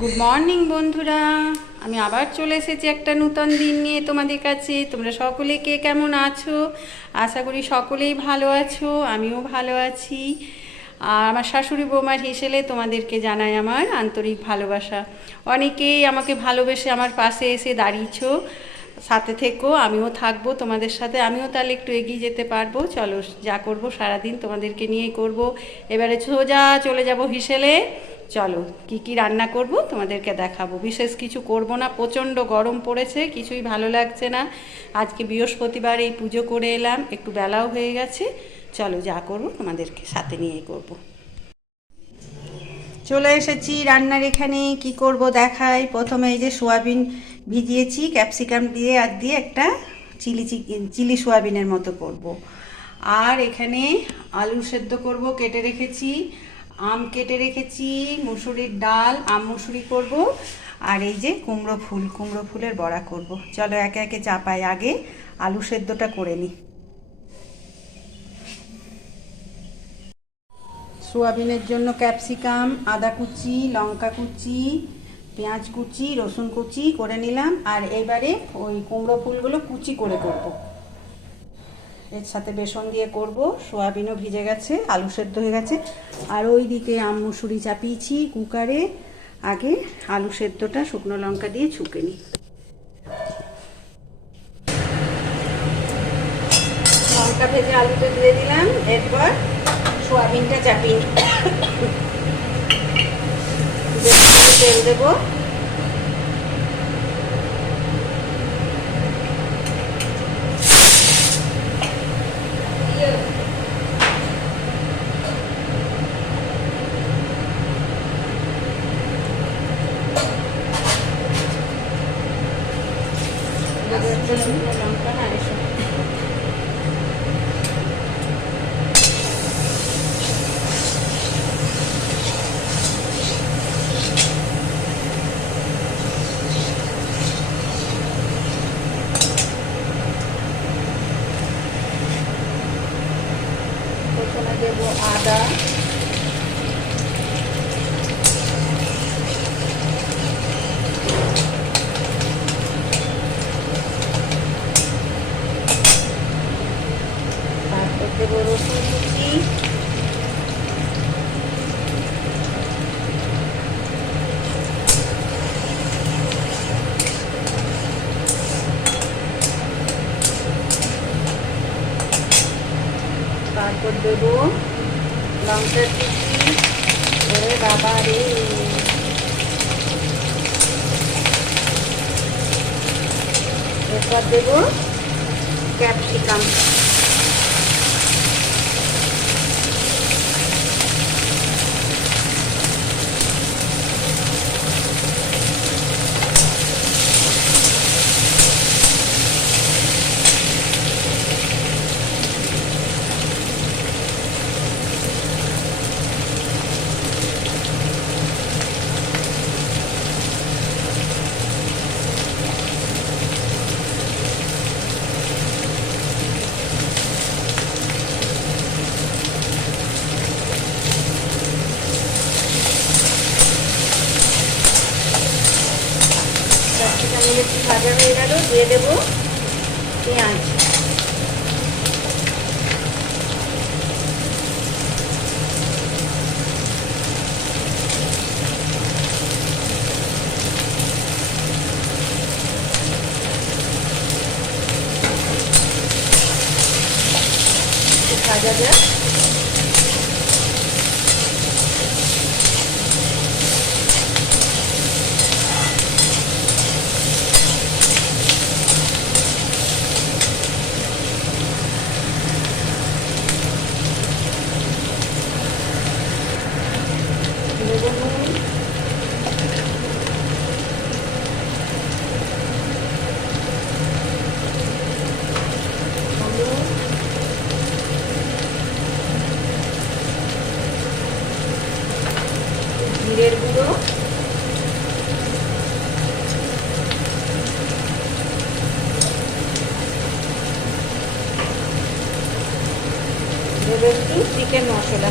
Good morning বন্ধুরা, আমি আবার চলে এসেছি একটা নূতন দিন নিয়ে তোমাদের কাছে। তোমরা সকলে কে কেমন আছো? আশা করি সকলেই ভালো আছো, আমিও ভালো আছি। আর আমার শাশুড়ি বৌমার হিসেবে তোমাদেরকে জানাই আমার আন্তরিক ভালোবাসা। অনেকেই আমাকে ভালোবেসে আমার পাশে এসে দাঁড়িয়েছো, সাথে থেকো, আমিও থাকবো তোমাদের সাথে, আমিও তাহলে একটু এগিয়ে যেতে পারবো। চলো, যা করব সারাদিন তোমাদেরকে নিয়েই করব। এবারে সোজা চলে যাব হিসেলে। চলো, কি কি রান্না করব তোমাদেরকে দেখাবো। বিশেষ কিছু করব না, প্রচণ্ড গরম পড়েছে, কিছুই ভালো লাগছে না। আজকে বৃহস্পতিবার, এই পুজো করে এলাম, একটু বেলাও হয়ে গেছে। চলো, যা করব তোমাদেরকে সাথে নিয়েই করব। চলে এসেছি রান্নার এখানে। কি করব দেখাই। প্রথমে এই যে সোয়াবিন ভিজিয়েছি ক্যাপসিকাম দিয়ে, আর দিয়ে একটা চিলি সোয়াবিনের মতো করব। আর এখানে আলু সেদ্ধ করব, কেটে রেখেছি। আম কেটে রেখেছি, মুসুরির ডাল, আম মুসুরি করব। আর এই যে কুমড়ো ফুলের বড়া করব। চলো একে একে চাপাই, আগে আলু সেদ্ধটা করে নিই। সোয়াবিনের জন্য ক্যাপসিকাম, আদা কুচি, লঙ্কা কুচি, পেঁয়াজ কুচি, রসুন কুচি করে নিলাম। আর এবারে ওই কুমড়ো ফুলগুলো কুচি করে করব। এর সাথে বেসন দিয়ে করব। সোয়াবিনও ভিজে গেছে, আলু সেদ্ধ হয়ে গেছে। আর ওই দিকে আম মুসুরি চাপিয়েছি কুকারে। আগে আলু সেদ্ধটা শুকনো লঙ্কা দিয়ে ছুঁকে নিই। লঙ্কা ভেজে আলুটা দিয়ে দিলাম। এরপর সোয়াবিনটা চাপিয়ে নিই। তেল দেবো। লঙ্কা না এসব প্রথমে দেবো আদা, তারপর দেবো রসুন কুচি, তারপর দেবো লঙ্কার কুচি। ওরে বাবা রে! এরপর দেবো ক্যাপসিকাম। ক্যাপসিকাম একটু ভাজা হয়ে গেল, দিয়ে দেবো পেঁয়াজ। ভাজা যায়। দেবো নুন, হলুদ, জিরের গুঁড়ো, দেবো একটু চিকেন মশলা।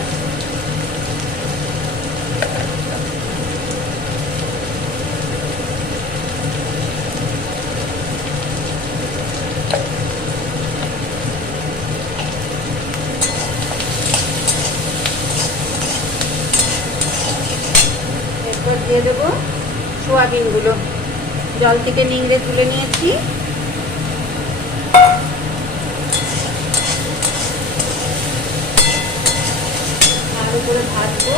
দিয়ে দেবো সোয়াবিনগুলো, জল থেকে নিংড়ে তুলে নিয়েছি। ভালো করে ভাজবো।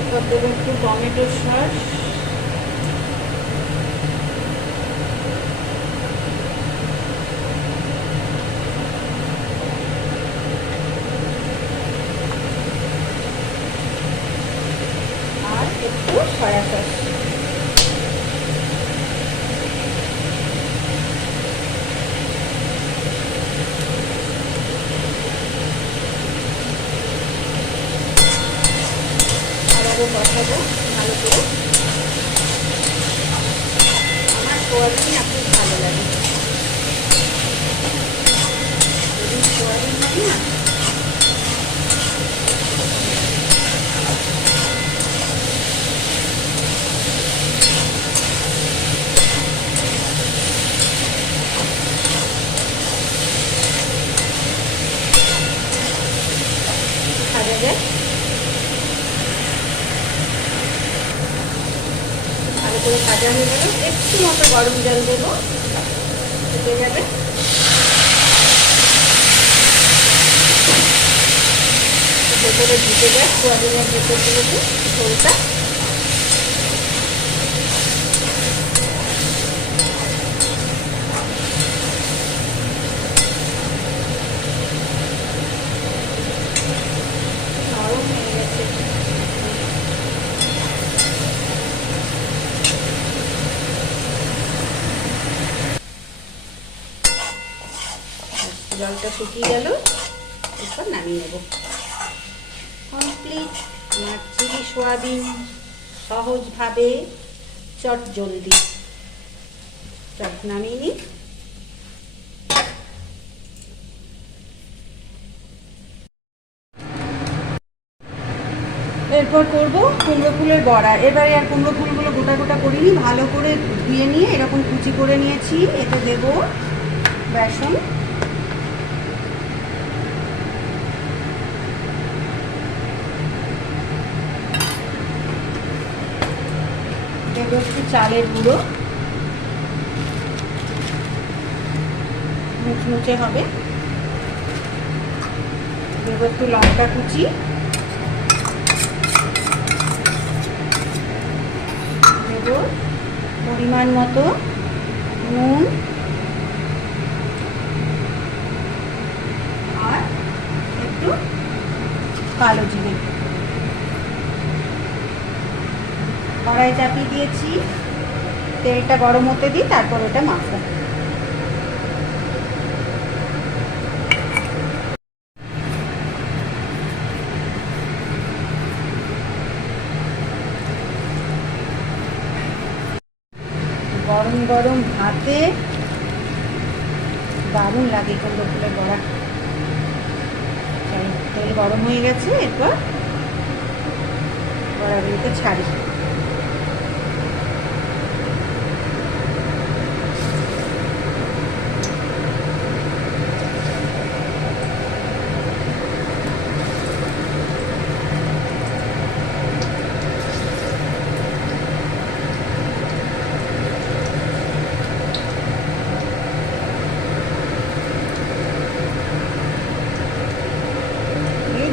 এরপর দেবো একটু টমেটো সস, আর একটু সয়া সস। আবারও বসাবো ভালো করে। আমার সোয়াবিন খুব ভালো লাগে, যদি সোয়াবিন হয় না ভাজা যায়। ভালো করে ভাজা হয়ে গেল, একটু মতো গরম জল দেবো, ফুটে যাবে। ভেতরে ঢুকে যায় সোয়াবিনের ভেতরগুলোতে ঝোলটা। নরম হয়ে গেছে। জলটা শুকিয়ে গেল, এরপর নামিয়ে নেব। কমপ্লিট আমার চিলি সোয়াবিন, সহজভাবে চট জলদি। চট নামিয়ে নিই। এরপর করব কুমড়ো ফুলের বড়া। এবারে আর কুমড়ো ফুলগুলো গোটা গোটা করিনি, ভালো করে ধুয়ে নিয়ে এরকম কুচি করে নিয়েছি। এতে দেব বেসন, দেব একটু চালের গুঁড়ো, মুচমুচে হবে। দেব একটু লঙ্কা কুচি, দেব পরিমাণ মতো নুন, আর একটু কালো জিরে। কড়াই চাপিয়ে দিয়েছি, তেলটা গরম হতে দিই, তারপর ওটা মাখবো। গরম গরম ভাতে দারুণ লাগে কুমড়ো ফুলের বড়া। তেল গরম হয়ে গেছে, এরপর বড়াগুলোকে ছাড়ি।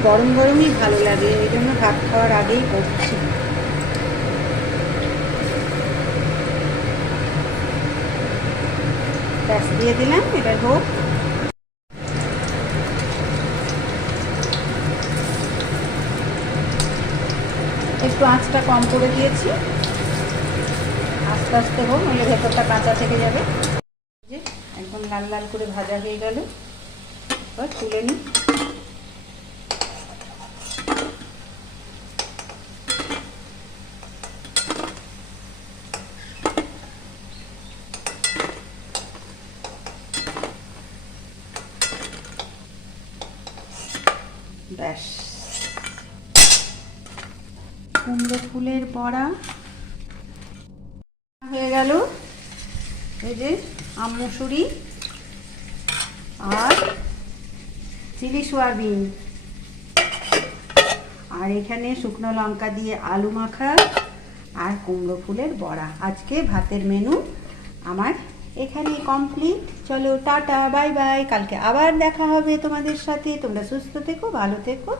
গরম গরমই ভালো লাগে, এই জন্য ভাত খাওয়ার আগেই করছি। ব্যাস দিয়ে দিলাম, এটা হোক। একটু আঁচটা কম করে দিয়েছি, আস্তে আস্তে হোক, নইলে ভেতরটা কাঁচা থেকে যাবে। যে একদম লাল লাল করে ভাজা হয়ে গেল, এবার তুলে নিই। ব্যাস ফুলের বড়া হয়ে গেল। এই যে আম মুসুরি আর চিলি সোয়াবিন, আর এখানে শুকনো লঙ্কা দিয়ে আলু মাখা আর কুমড়ো ফুলের বড়া। আজকে ভাতের মেনু আমার এখানে কমপ্লিট। চলো টাটা, বাই বাই, কালকে আবার দেখা হবে তোমাদের সাথে। তোমরা সুস্থ থেকো, ভালো থেকো।